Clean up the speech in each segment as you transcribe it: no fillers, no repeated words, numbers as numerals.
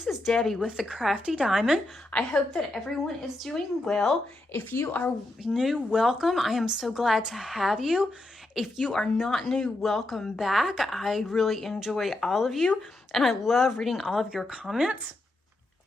this is Debbie with the Crafty Diamond. I hope that everyone is doing well. If you are new, welcome. I am so glad to have you. If you are not new, welcome back. I really enjoy all of you, and I love reading all of your comments.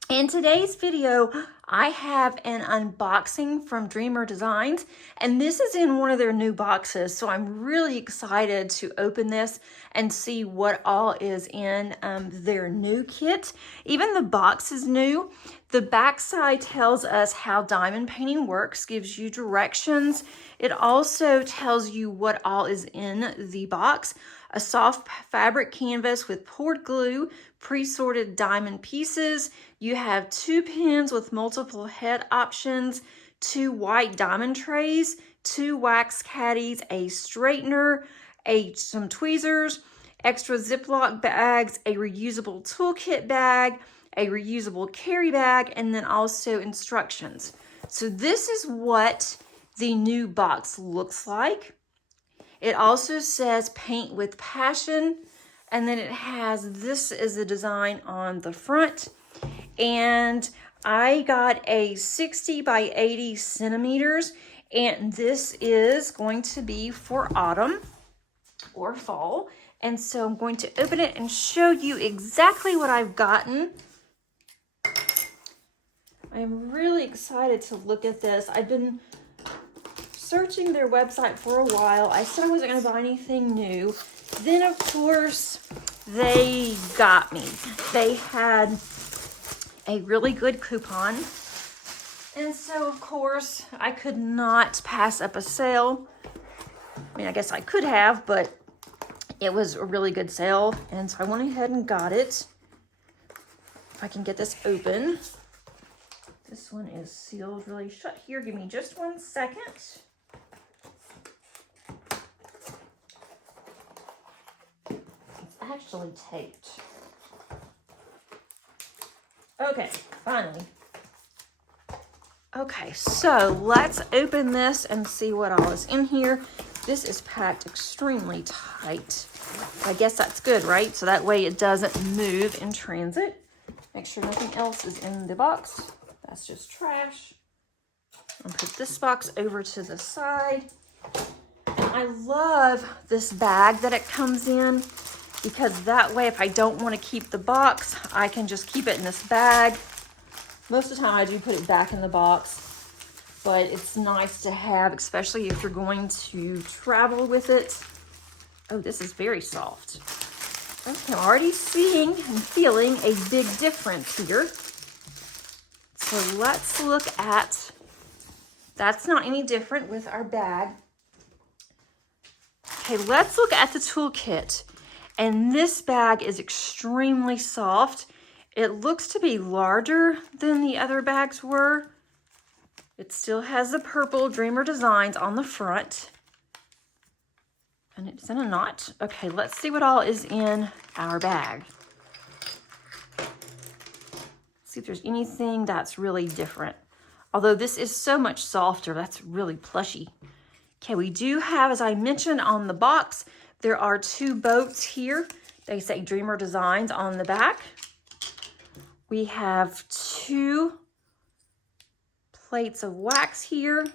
In today's video, I have an unboxing from Dreamer Designs, and this is in one of their new boxes, so I'm really excited to open this and see what all is in their new kit. Even the box is new. The back side tells us how diamond painting works, gives you directions. It also tells you what all is in the box. A soft fabric canvas with poured glue, pre-sorted diamond pieces. You have 2 pins with multiple head options, 2 white diamond trays, 2 wax caddies, a straightener, some tweezers, extra Ziploc bags, a reusable toolkit bag, a reusable carry bag, and then also instructions. So this is what the new box looks like. It also says paint with passion, and then it has, this is the design on the front. And I got a 60 by 80 centimeters, and this is going to be for autumn or fall. And so I'm going to open it and show you exactly what I've gotten. I'm really excited to look at this. I've been searching their website for a while. I said I wasn't going to buy anything new. Then, of course, they got me. They had a really good coupon. And so, of course, I could not pass up a sale. I mean, I guess I could have, but it was a really good sale. And so I went ahead and got it. If I can get this open. This one is sealed really shut here. Give me just 1 second. It's actually taped. Okay, finally. Okay, so let's open this and see what all is in here. This is packed extremely tight. I guess that's good, right? So that way it doesn't move in transit. Make sure nothing else is in the box. That's just trash. I'll put this box over to the side. And I love this bag that it comes in, because that way if I don't want to keep the box, I can just keep it in this bag. Most of the time I do put it back in the box, but it's nice to have, especially if you're going to travel with it. Oh, this is very soft. Okay, I'm already seeing and feeling a big difference here. So let's look at, that's not any different with our bag. Okay, let's look at the toolkit. And this bag is extremely soft. It looks to be larger than the other bags were. It still has the purple Dreamer Designs on the front. And it's in a knot. Okay, let's see what all is in our bag. See if there's anything that's really different. Although this is so much softer, that's really plushy. Okay, we do have, as I mentioned on the box, there are 2 boats here. They say Dreamer Designs on the back. We have 2 plates of wax here.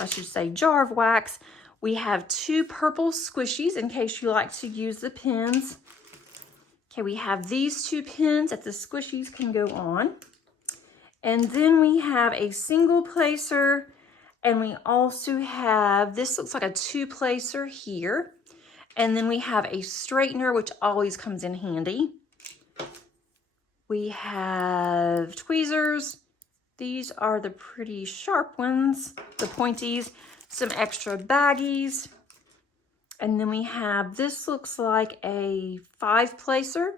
I should say jar of wax. We have 2 purple squishies in case you like to use the pins. Okay, we have these 2 pins that the squishies can go on. And then we have a single placer, and we also have, this looks like a 2-placer here. And then we have a straightener, which always comes in handy. We have tweezers. These are the pretty sharp ones, the pointies, some extra baggies. And then we have, this looks like a 5-placer.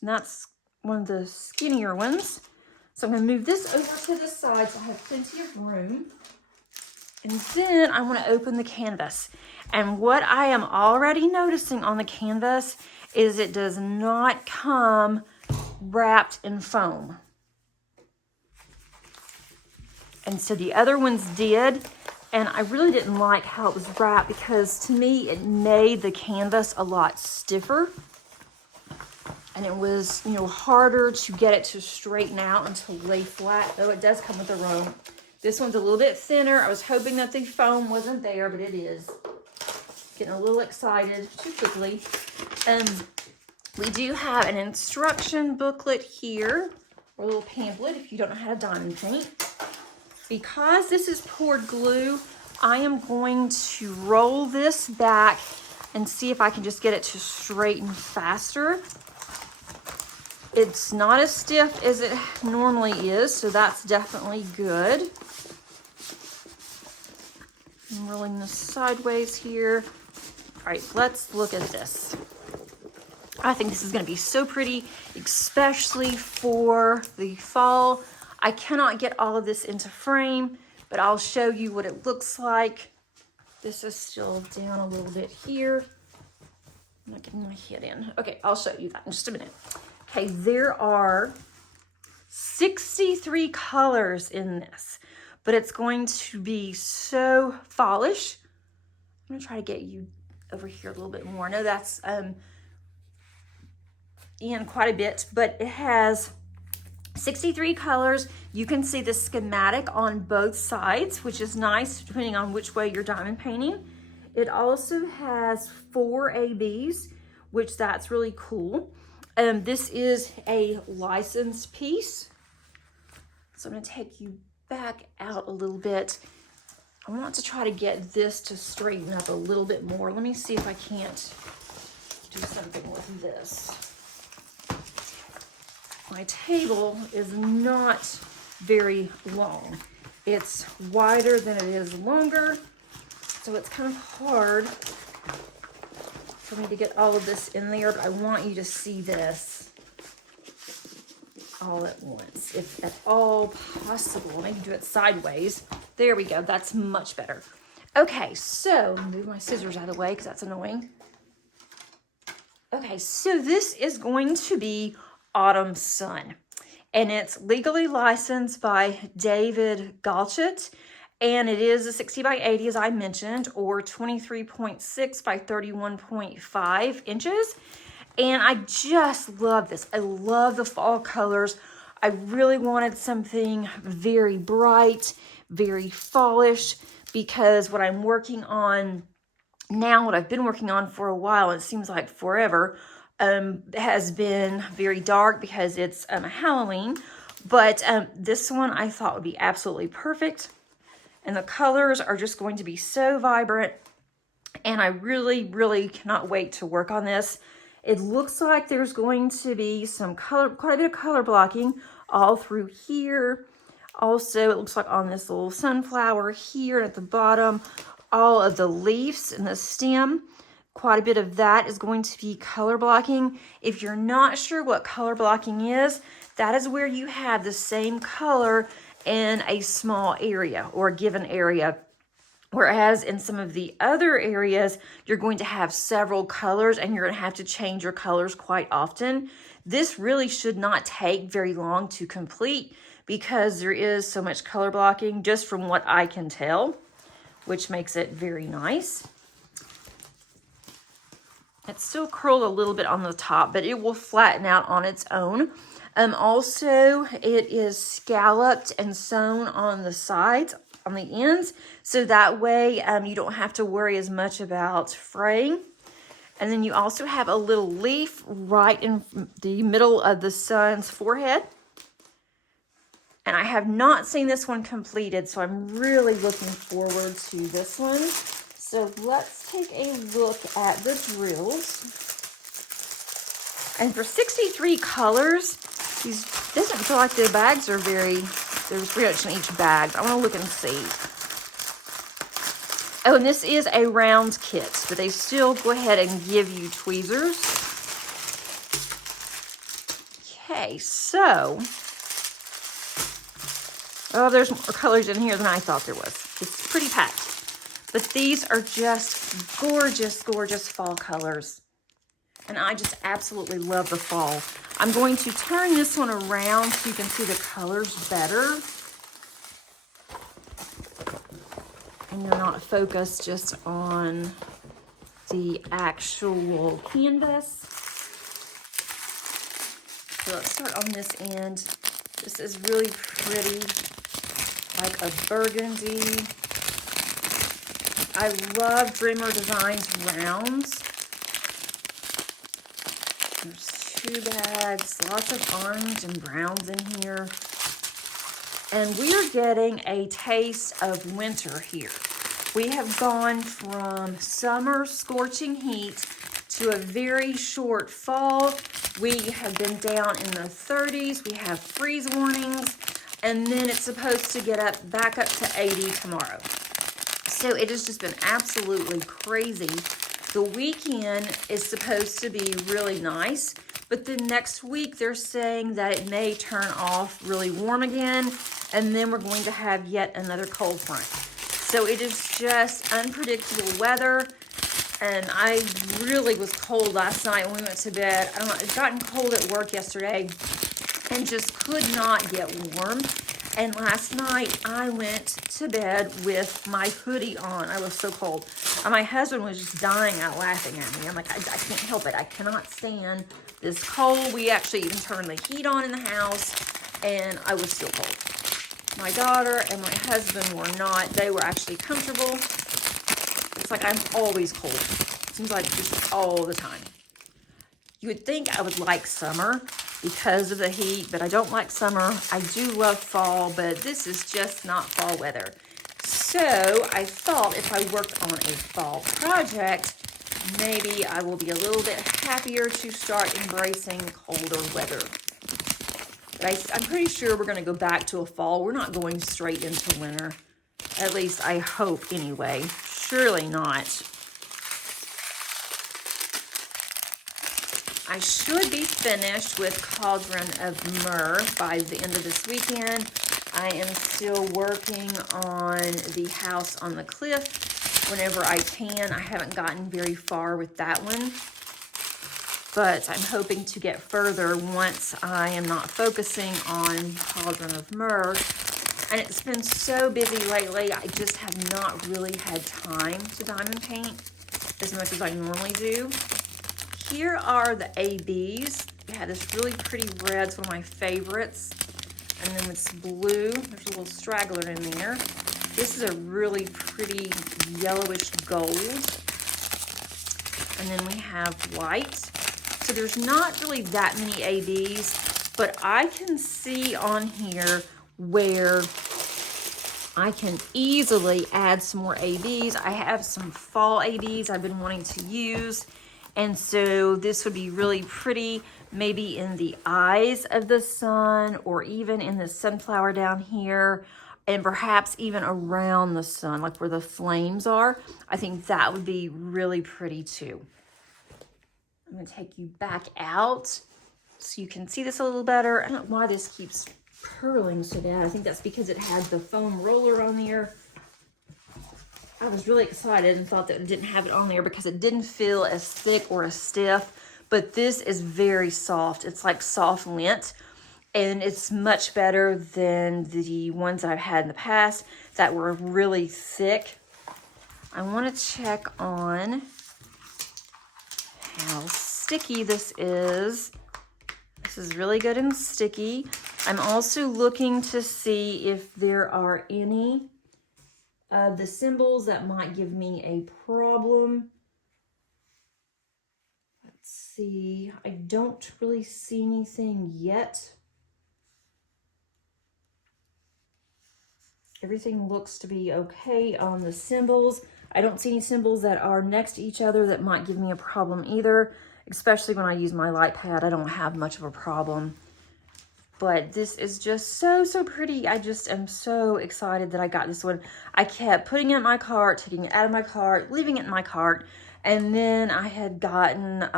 And that's one of the skinnier ones. So I'm going to move this over to the side so I have plenty of room. And then I want to open the canvas. And what I am already noticing on the canvas is it does not come wrapped in foam. And so the other ones did. And I really didn't like how it was wrapped, because to me it made the canvas a lot stiffer. and it was, you know, harder to get it to straighten out and to lay flat, though it does come with a rope. This one's a little bit thinner. I was hoping that the foam wasn't there, but it is. Getting a little excited too quickly. We do have an instruction booklet here, or a little pamphlet if you don't know how to diamond paint. Because this is poured glue, I am going to roll this back and see if I can just get it to straighten faster. It's not as stiff as it normally is, so that's definitely good. I'm rolling this sideways here. All right, let's look at this. I think this is going to be so pretty, especially for the fall. I cannot get all of this into frame, but I'll show you what it looks like. This is still down a little bit here. I'm not getting my head in. Okay, I'll show you that in just a minute. Okay, there are 63 colors in this, but it's going to be so fallish. I'm going to try to get you over here a little bit more. I know that's in quite a bit, but it has 63 colors. You can see the schematic on both sides, which is nice depending on which way you're diamond painting. It also has 4 ABs, which that's really cool. This is a licensed piece. So I'm going to take you back out a little bit. I want to try to get this to straighten up a little bit more. Let me see if I can't do something with this. My table is not very long. It's wider than it is longer, so it's kind of hard for me to get all of this in there, but I want you to see this all at once, if at all possible. Maybe do it sideways. There we go, that's much better. Okay, so move my scissors out of the way because that's annoying. Okay, so this is going to be Autumn Sun, and it's legally licensed by David Galchett, and it is a 60 by 80, as I mentioned, or 23.6 by 31.5 inches. And I just love this. I love the fall colors. I really wanted something very bright, very fallish, because what I'm working on now, what I've been working on for a while, it seems like forever, has been very dark because it's Halloween. But this one I thought would be absolutely perfect. And the colors are just going to be so vibrant. And I really, really cannot wait to work on this. It looks like there's going to be some color, quite a bit of color blocking all through here. Also, it looks like on this little sunflower here at the bottom, all of the leaves and the stem, quite a bit of that is going to be color blocking. If you're not sure what color blocking is, that is where you have the same color in a small area or a given area. Whereas in some of the other areas, you're going to have several colors and you're going to have to change your colors quite often. This really should not take very long to complete because there is so much color blocking, just from what I can tell, which makes it very nice. It's still curled a little bit on the top, but it will flatten out on its own. Also, it is scalloped and sewn on the sides, on the ends, so that way you don't have to worry as much about fraying. And then you also have a little leaf right in the middle of the sun's forehead. And I have not seen this one completed, so I'm really looking forward to this one. So let's take a look at the drills. And for 63 colors, these doesn't feel like the bags are very, there's 3 much in each bag. I want to look and see. Oh, and this is a round kit, but they still go ahead and give you tweezers. Okay, so, oh, there's more colors in here than I thought there was. It's pretty packed. But these are just gorgeous, gorgeous fall colors. And I just absolutely love the fall. I'm going to turn this one around so you can see the colors better. And you're not focused just on the actual canvas. So let's start on this end. This is really pretty, like a burgundy. I love Dreamer Designs rounds. There's 2 bags, lots of orange and browns in here. And we are getting a taste of winter here. We have gone from summer scorching heat to a very short fall. We have been down in the 30s. We have freeze warnings, and then it's supposed to get back up to 80 tomorrow. So it has just been absolutely crazy. The weekend is supposed to be really nice, but then next week they're saying that it may turn off really warm again, and then we're going to have yet another cold front. So it is just unpredictable weather. And I really was cold last night when we went to bed. I don't know, it gotten cold at work yesterday and just could not get warm. And last night I went to bed with my hoodie on. I was so cold. And my husband was just dying out laughing at me. I'm like, I can't help it. I cannot stand this cold. We actually even turned the heat on in the house and I was still cold. My daughter and my husband were not. They were actually comfortable. It's like I'm always cold. It seems like just all the time. You would think I would like summer because of the heat, but I don't like summer. I do love fall, but this is just not fall weather. So I thought if I worked on a fall project, maybe I will be a little bit happier to start embracing colder weather. But I'm pretty sure we're going to go back to a fall. We're not going straight into winter. At least I hope anyway. Surely not. I should be finished with Cauldron of Myrrh by the end of this weekend. I am still working on the House on the Cliff whenever I can. I haven't gotten very far with that one, but I'm hoping to get further once I am not focusing on Cauldron of Myrrh. And it's been so busy lately, I just have not really had time to diamond paint as much as I normally do. Here are the ABs. We have this really pretty red, it's one of my favorites. And then it's blue, there's a little straggler in there. This is a really pretty yellowish gold. And then we have white. So there's not really that many ABs, but I can see on here where I can easily add some more ABs. I have some fall ABs I've been wanting to use. And so this would be really pretty, maybe in the eyes of the sun or even in the sunflower down here and perhaps even around the sun, like where the flames are. I think that would be really pretty too. I'm gonna take you back out so you can see this a little better. I don't know why this keeps curling so bad. I think that's because it had the foam roller on there. I was really excited and thought that it didn't have it on there because it didn't feel as thick or as stiff, but this is very soft. It's like soft lint, and it's much better than the ones that I've had in the past that were really thick. I want to check on how sticky this is. This is really good and sticky. I'm also looking to see if there are any of the symbols that might give me a problem. Let's see. I don't really see anything yet. Everything looks to be okay on the symbols. I don't see any symbols that are next to each other that might give me a problem either, especially when I use my light pad. I don't have much of a problem. But this is just so, so pretty. I just am so excited that I got this one. I kept putting it in my cart, taking it out of my cart, leaving it in my cart. And then I had gotten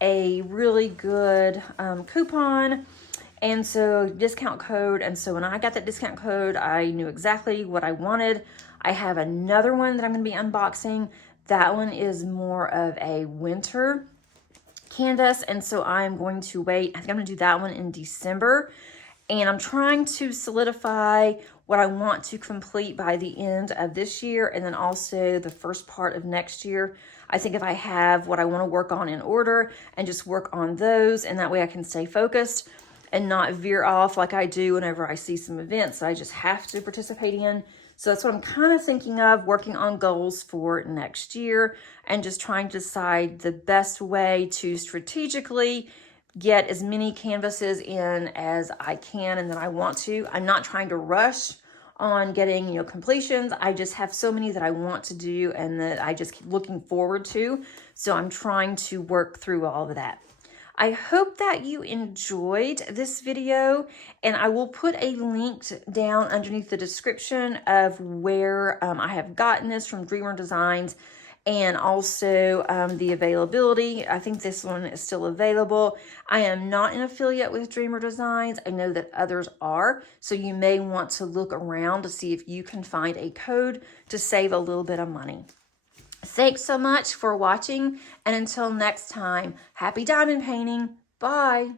a really good coupon. And so discount code. And so when I got that discount code, I knew exactly what I wanted. I have another one that I'm going to be unboxing. That one is more of a winter canvas, and so I'm going to wait. I think I'm going to do that one in December, and I'm trying to solidify what I want to complete by the end of this year, and then also the first part of next year. I think if I have what I want to work on in order and just work on those, and that way I can stay focused and not veer off like I do whenever I see some events that I just have to participate in. So that's what I'm kind of thinking of, working on goals for next year and just trying to decide the best way to strategically get as many canvases in as I can and that I want to. I'm not trying to rush on getting, completions. I just have so many that I want to do and that I just keep looking forward to. So I'm trying to work through all of that. I hope that you enjoyed this video, and I will put a link down underneath the description of where I have gotten this from Dreamer Designs, and also the availability. I think this one is still available. I am not an affiliate with Dreamer Designs. I know that others are, so you may want to look around to see if you can find a code to save a little bit of money. Thanks so much for watching, and until next time, happy diamond painting. Bye.